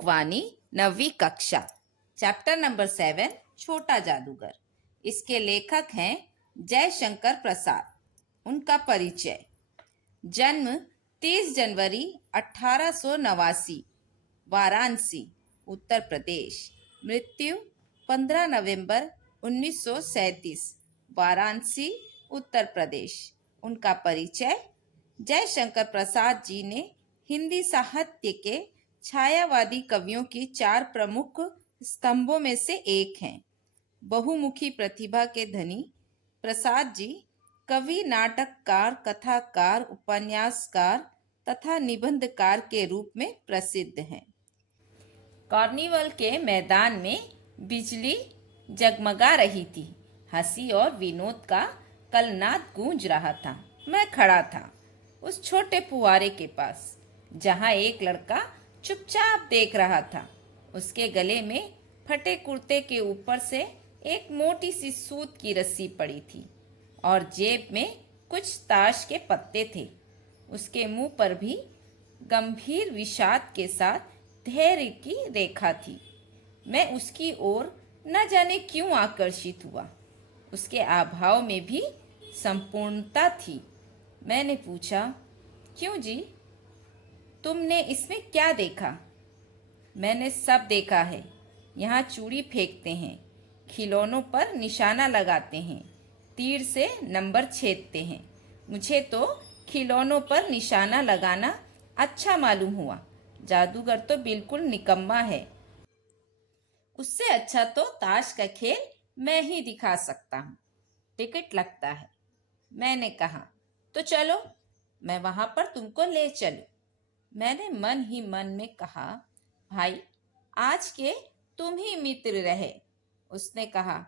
लोकवाणी 9वीं कक्षा chapter number 7 छोटा जादूगर। इसके लेखक हैं जयशंकर प्रसाद। उनका परिचय। जन्म 30 जनवरी 1889 वाराणसी उत्तर प्रदेश। मृत्यु 15 नवंबर 1937 वाराणसी उत्तर प्रदेश। उनका परिचय। जयशंकर प्रसाद जी ने हिंदी साहित्य के छायावादी कवियों की 4 प्रमुख स्तंभों में से एक हैं। बहुमुखी प्रतिभा के धनी प्रसाद जी कवि, नाटककार, कथाकार, उपन्यासकार तथा निबंधकार के रूप में प्रसिद्ध हैं। कार्निवल के मैदान में बिजली जगमगा रही थी। हंसी और विनोद का कलनाद गूंज रहा था। मैं खड़ा था उस छोटे फुहारे के पास, जहां एक लड़का चुपचाप देख रहा था। उसके गले में फटे कुर्ते के ऊपर से एक मोटी सी सूत की रस्सी पड़ी थी और जेब में कुछ ताश के पत्ते थे। उसके मुंह पर भी गंभीर विषाद के साथ धैर्य की रेखा थी। मैं उसकी ओर न जाने क्यों आकर्षित हुआ। उसके आभाव में भी संपूर्णता थी। मैंने पूछा, क्यों जी, तुमने इसमें क्या देखा? मैंने सब देखा है। यहाँ चूड़ी फेंकते हैं, खिलौनों पर निशाना लगाते हैं, तीर से नंबर छेदते हैं। मुझे तो खिलौनों पर निशाना लगाना अच्छा मालूम हुआ। जादूगर तो बिल्कुल निकम्मा है। उससे अच्छा तो ताश का खेल मैं ही दिखा सकता हूँ। टिकट लगता है। मैंने कहा, तो चलो, मैं वहां पर तुमको ले चलूं। मैंने मन ही मन में कहा, भाई, आज के तुम ही मित्र रहे। उसने कहा,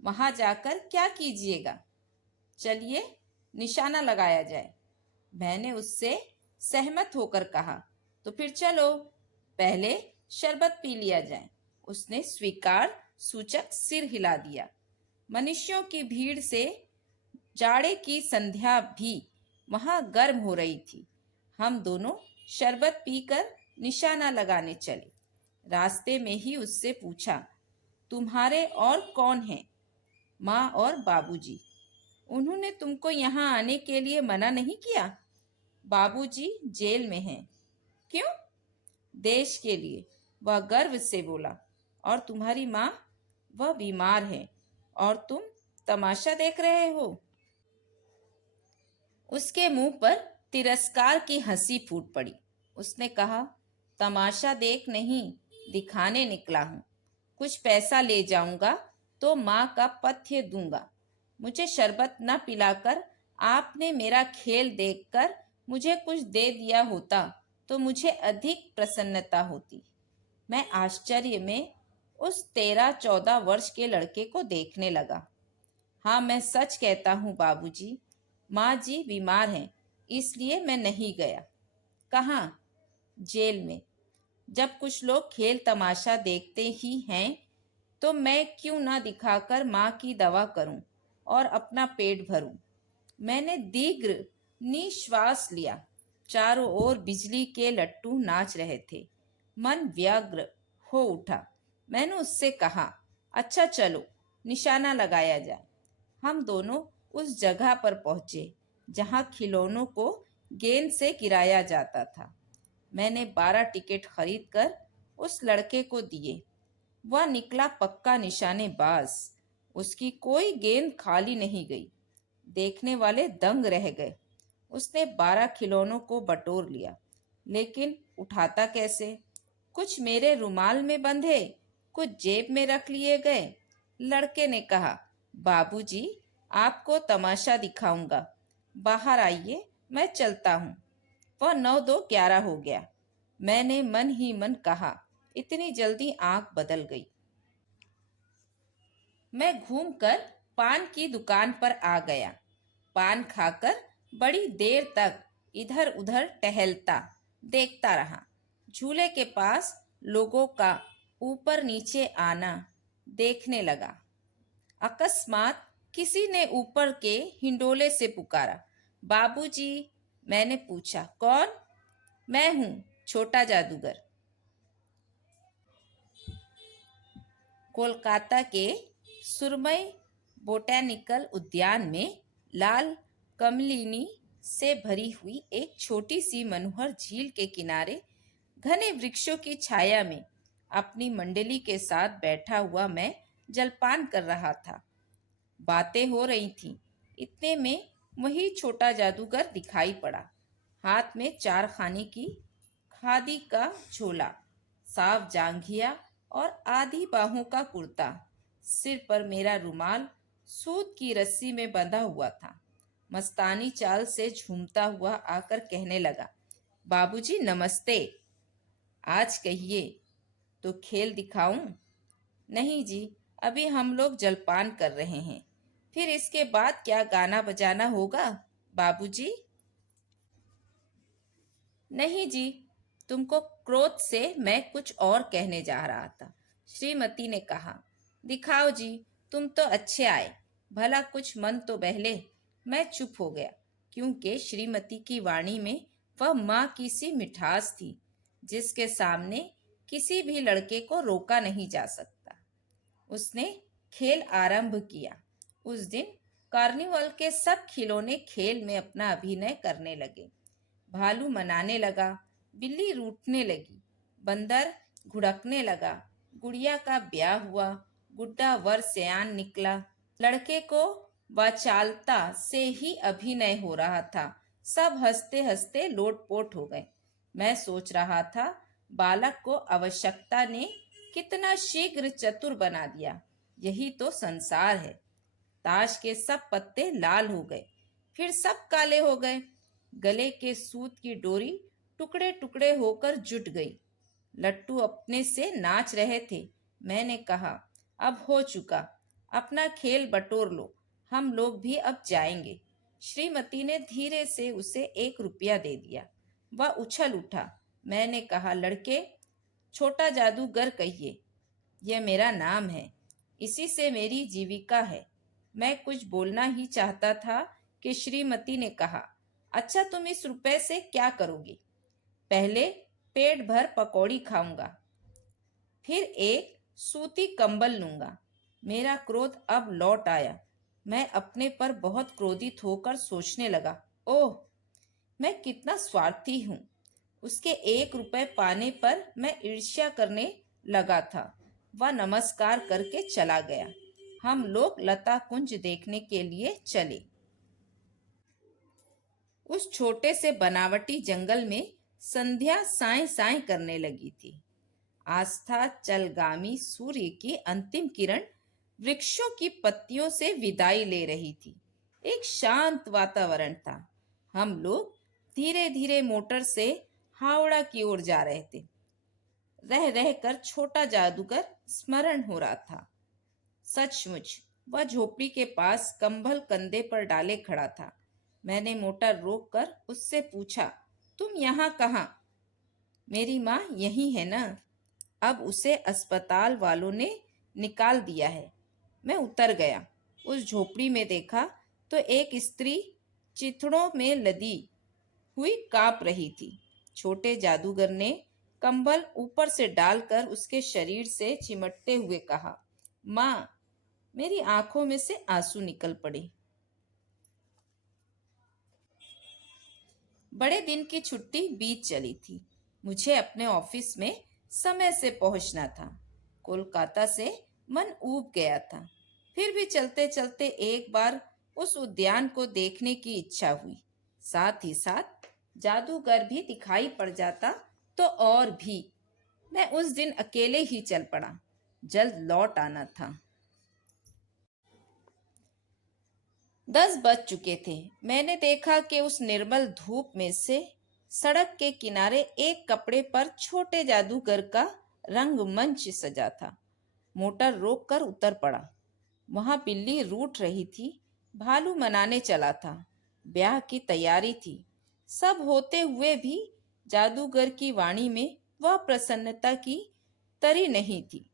वहां जाकर क्या कीजिएगा? चलिए निशाना लगाया जाए। मैंने उससे सहमत होकर कहा, तो फिर चलो, पहले शरबत पी लिया जाए। उसने स्वीकार सूचक सिर हिला दिया। मनुष्यों की भीड़ से जाड़े की संध्या भी वहां गर्म हो रही थी। हम दोनों शरबत पीकर निशाना लगाने चले। रास्ते में ही उससे पूछा, तुम्हारे और कौन हैं? माँ और बाबूजी। उन्होंने तुमको यहाँ आने के लिए मना नहीं किया? बाबूजी जेल में हैं। क्यों? देश के लिए, वह गर्व से बोला। और तुम्हारी माँ? वह बीमार है और तुम तमाशा देख रहे हो। उसके मुंह पर तिरस्कार की हंसी फूट पड़ी। उसने कहा, तमाशा देख नहीं, दिखाने निकला हूं। कुछ पैसा ले जाऊंगा तो माँ का पथ्य दूंगा। मुझे शरबत न पिलाकर आपने मेरा खेल देखकर मुझे कुछ दे दिया होता तो मुझे अधिक प्रसन्नता होती। मैं आश्चर्य में उस 13-14 वर्ष के लड़के को देखने लगा। हाँ, मैं सच कहता हूँ बाबूजी, माँ जी बीमार हैं, इसलिए मैं नहीं गया। कहाँ? जेल में। जब कुछ लोग खेल तमाशा देखते ही हैं तो मैं क्यों ना दिखाकर माँ की दवा करूं और अपना पेट भरूं। मैंने दीर्घ निश्वास लिया। चारों ओर बिजली के लट्टू नाच रहे थे। मन व्यग्र हो उठा। मैंने उससे कहा, अच्छा चलो, निशाना लगाया जाए। हम दोनों उस जगह पर पहुंचे जहां खिलौनों को गेंद से गिराया जाता था। मैंने 12 टिकट खरीदकर उस लड़के को दिए। वह निकला पक्का निशानेबाज। उसकी कोई गेंद खाली नहीं गई। देखने वाले दंग रह गए। उसने 12 खिलौनों को बटोर लिया, लेकिन उठाता कैसे? कुछ मेरे रुमाल में बंधे, कुछ जेब में रख लिए गए। लड़के ने कहा, बाबूजी, आपको तमाशा दिखाऊंगा, बाहर आइए, मैं चलता हूँ। वह 9-2-11 हो गया। मैंने मन ही मन कहा, इतनी जल्दी आंख बदल गई। मैं घूमकर पान की दुकान पर आ गया। पान खाकर बड़ी देर तक इधर उधर टहलता देखता रहा। झूले के पास लोगों का ऊपर नीचे आना देखने लगा। अकस्मात किसी ने ऊपर के हिंडोले से पुकारा, बाबूजी। मैंने पूछा, कौन? मैं हूँ, छोटा जादूगर। कोलकाता के सुरमई बोटैनिकल उद्यान में लाल कमलिनी से भरी हुई एक छोटी सी मनोहर झील के किनारे घने वृक्षों की छाया में अपनी मंडली के साथ बैठा हुआ मैं जलपान कर रहा था। बातें हो रही थीं। इतने में वही छोटा जादूगर दिखाई पड़ा। हाथ में 4 खाने की खादी का झोला, साफ जांघिया और आधी बाहों का कुर्ता, सिर पर मेरा रुमाल सूत की रस्सी में बंधा हुआ था। मस्तानी चाल से झूमता हुआ आकर कहने लगा, बाबूजी नमस्ते। आज कहिए तो खेल दिखाऊं? नहीं जी, अभी हम लोग जलपान कर रहे हैं। फिर इसके बाद क्या गाना बजाना होगा बाबूजी? नहीं जी, तुमको क्रोध से मैं कुछ और कहने जा रहा था। श्रीमती ने कहा, दिखाओ जी, तुम तो अच्छे आए, भला कुछ मन तो बहले। मैं चुप हो गया, क्योंकि श्रीमती की वाणी में वह माँ की सी मिठास थी जिसके सामने किसी भी लड़के को रोका नहीं जा सकता। उसने खेल आरंभ किया। उस दिन कार्निवल के सब खिलौने खेल में अपना अभिनय करने लगे। भालू मनाने लगा, बिल्ली रूठने लगी, बंदर घुड़कने लगा, गुड़िया का ब्याह हुआ, गुड्डा वर सयान निकला। लड़के को वाचालता से ही अभिनय हो रहा था। सब हंसते हंसते लोटपोट हो गए। मैं सोच रहा था, बालक को आवश्यकता ने कितना शीघ्र चतुर बना दिया। यही तो संसार है। ताश के सब पत्ते लाल हो गए, फिर सब काले हो गए। गले के सूत की डोरी टुकड़े टुकड़े होकर जुट गई। लट्टू अपने से नाच रहे थे। मैंने कहा, अब हो चुका, अपना खेल बटोर लो, हम लोग भी अब जाएंगे। श्रीमती ने धीरे से उसे 1 रुपया दे दिया। वह उछल उठा। मैंने कहा, लड़के, छोटा जादूगर कहिए, यह मेरा नाम है, इसी से मेरी जीविका है। मैं कुछ बोलना ही चाहता था कि श्रीमती ने कहा, अच्छा तुम इस रुपए से क्या करोगे? पहले पेट भर पकौड़ी खाऊंगा, फिर एक सूती कंबल लूंगा। मेरा क्रोध अब लौट आया। मैं अपने पर बहुत क्रोधित होकर सोचने लगा, ओह, मैं कितना स्वार्थी हूँ। उसके 1 रुपए पाने पर मैं ईर्ष्या करने लगा था। वह नमस्कार करके चला गया। हम लोग लता कुंज देखने के लिए चले। उस छोटे से बनावटी जंगल में संध्या साए साए करने लगी थी। आस्था चलगामी सूर्य की अंतिम किरण वृक्षों की पत्तियों से विदाई ले रही थी। एक शांत वातावरण था। हम लोग धीरे धीरे मोटर से हावड़ा की ओर जा रहे थे। रह रह कर छोटा जादूगर स्मरण हो रहा था। सचमुच वह झोपड़ी के पास कंबल कंधे पर डाले खड़ा था। मैंने मोटर रोककर उससे पूछा, तुम यहाँ कहाँ? मेरी माँ यही है ना? अब उसे अस्पताल वालों ने निकाल दिया है। मैं उतर गया। उस झोपड़ी में देखा तो एक स्त्री चिथड़ों में लदी हुई कांप रही थी। छोटे जादूगर ने कंबल ऊपर से डालकर उसके शरीर से चिमटते हुए कहा, माँ। मेरी आंखों में से आंसू निकल पड़े। बड़े दिन की छुट्टी बीत चली थी। मुझे अपने ऑफिस में समय से पहुंचना था। कोलकाता से मन ऊब गया था। फिर भी चलते चलते एक बार उस उद्यान को देखने की इच्छा हुई। साथ ही साथ जादूगर भी दिखाई पड़ जाता तो और भी। मैं उस दिन अकेले ही चल पड़ा। जल्द लौट आना था। 10 बज चुके थे। मैंने देखा कि उस निर्मल धूप में से सड़क के किनारे एक कपड़े पर छोटे जादूगर का रंगमंच सजा था। मोटर रोककर उतर पड़ा। वहां बिल्ली रूठ रही थी। भालू मनाने चला था। ब्याह की तैयारी थी। सब होते हुए भी जादूगर की वाणी में वह प्रसन्नता की तरी नहीं थी।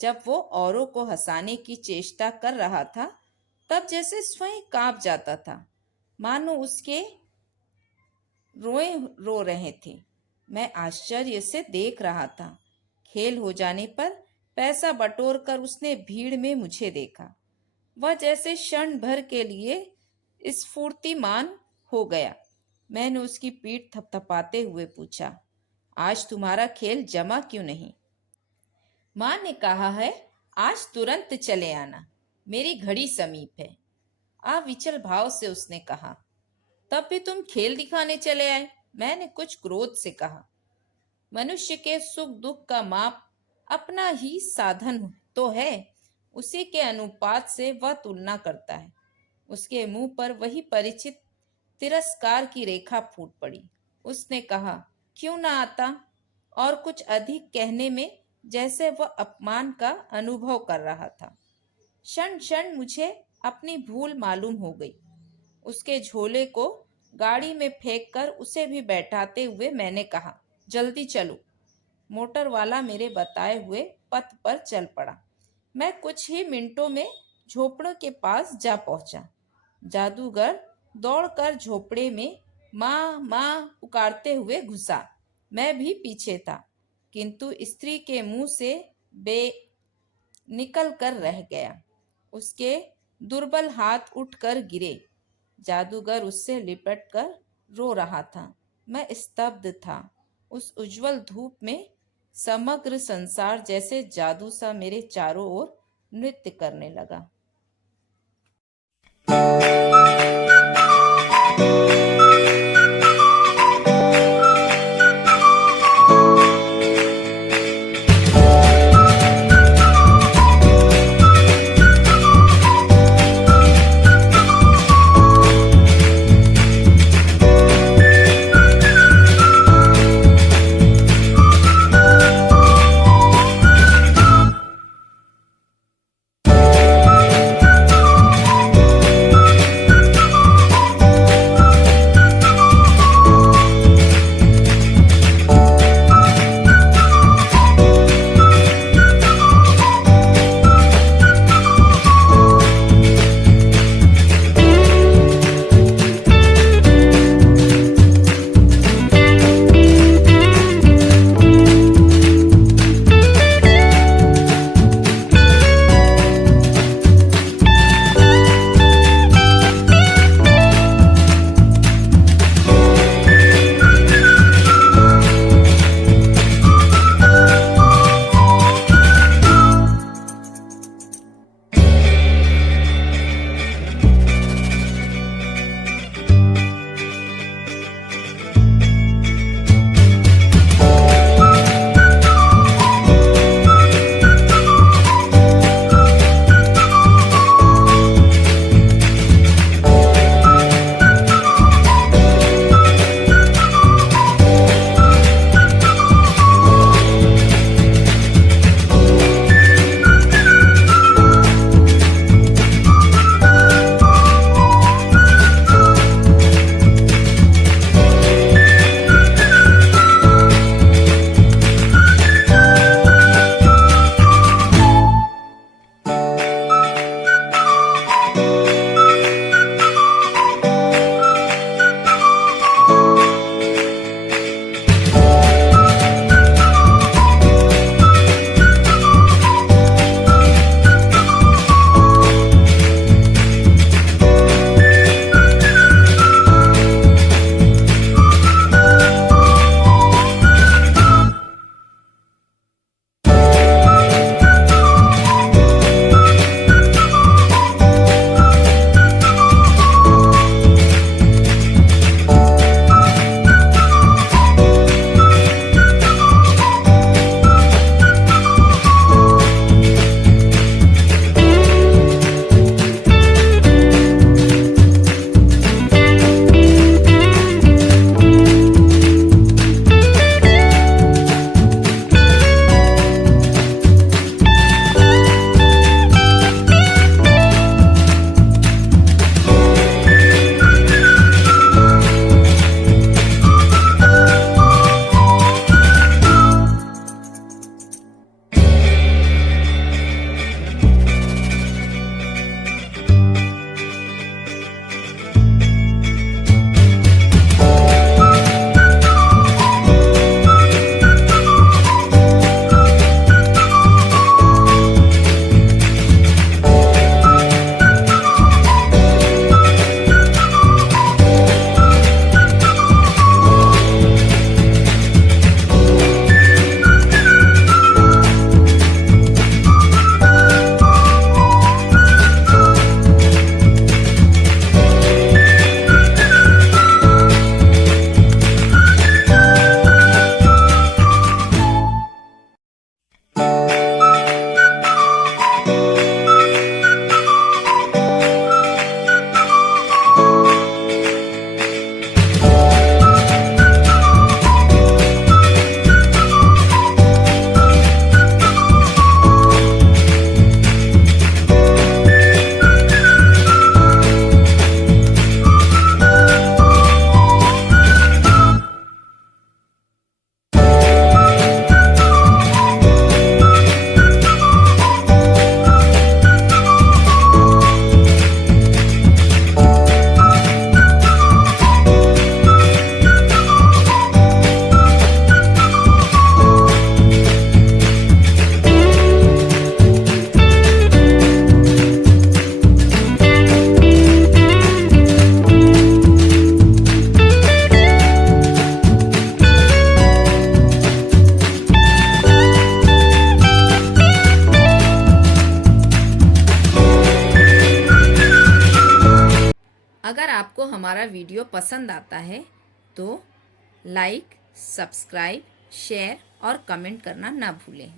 जब वो औरों को हंसाने की चेष्टा कर रहा था, तब जैसे स्वयं कांप जाता था, मानो उसके रोए रो रहे थे। मैं आश्चर्य से देख रहा था। खेल हो जाने पर पैसा बटोर कर उसने भीड़ में मुझे देखा। वह जैसे क्षण भर के लिए स्फूर्तिमान हो गया। मैंने उसकी पीठ थपथपाते हुए पूछा, आज तुम्हारा खेल जमा क्यों नहीं? माँ ने कहा है आज तुरंत चले आना, मेरी घड़ी समीप है। अविचल भाव से उसने कहा। तब भी तुम खेल दिखाने चले आए? मैंने कुछ क्रोध से कहा। मनुष्य के सुख दुख का माप अपना ही साधन तो है, उसी के अनुपात से वह तुलना करता है। उसके मुंह पर वही परिचित तिरस्कार की रेखा फूट पड़ी। उसने कहा, क्यों ना आता? और कुछ अधिक कहने में जैसे वह अपमान का अनुभव कर रहा था। क्षण क्षण मुझे अपनी भूल मालूम हो गई। उसके झोले को गाड़ी में फेंक कर उसे भी बैठाते हुए मैंने कहा, जल्दी चलो। मोटर वाला मेरे बताए हुए पथ पर चल पड़ा। मैं कुछ ही मिनटों में झोपड़ों के पास जा पहुंचा। जादूगर दौड़कर झोपड़े में माँ माँ पुकारते हुए घुसा। मैं भी पीछे था, किंतु स्त्री के मुंह से बे निकल कर रह गया। उसके दुर्बल हाथ उठकर गिरे। जादूगर उससे लिपट कर रो रहा था। मैं स्तब्ध था। उस उज्जवल धूप में समग्र संसार जैसे जादू सा मेरे चारों ओर नृत्य करने लगा। अगर आपको हमारा वीडियो पसंद आता है तो लाइक, सब्सक्राइब, शेयर और कमेंट करना ना भूलें।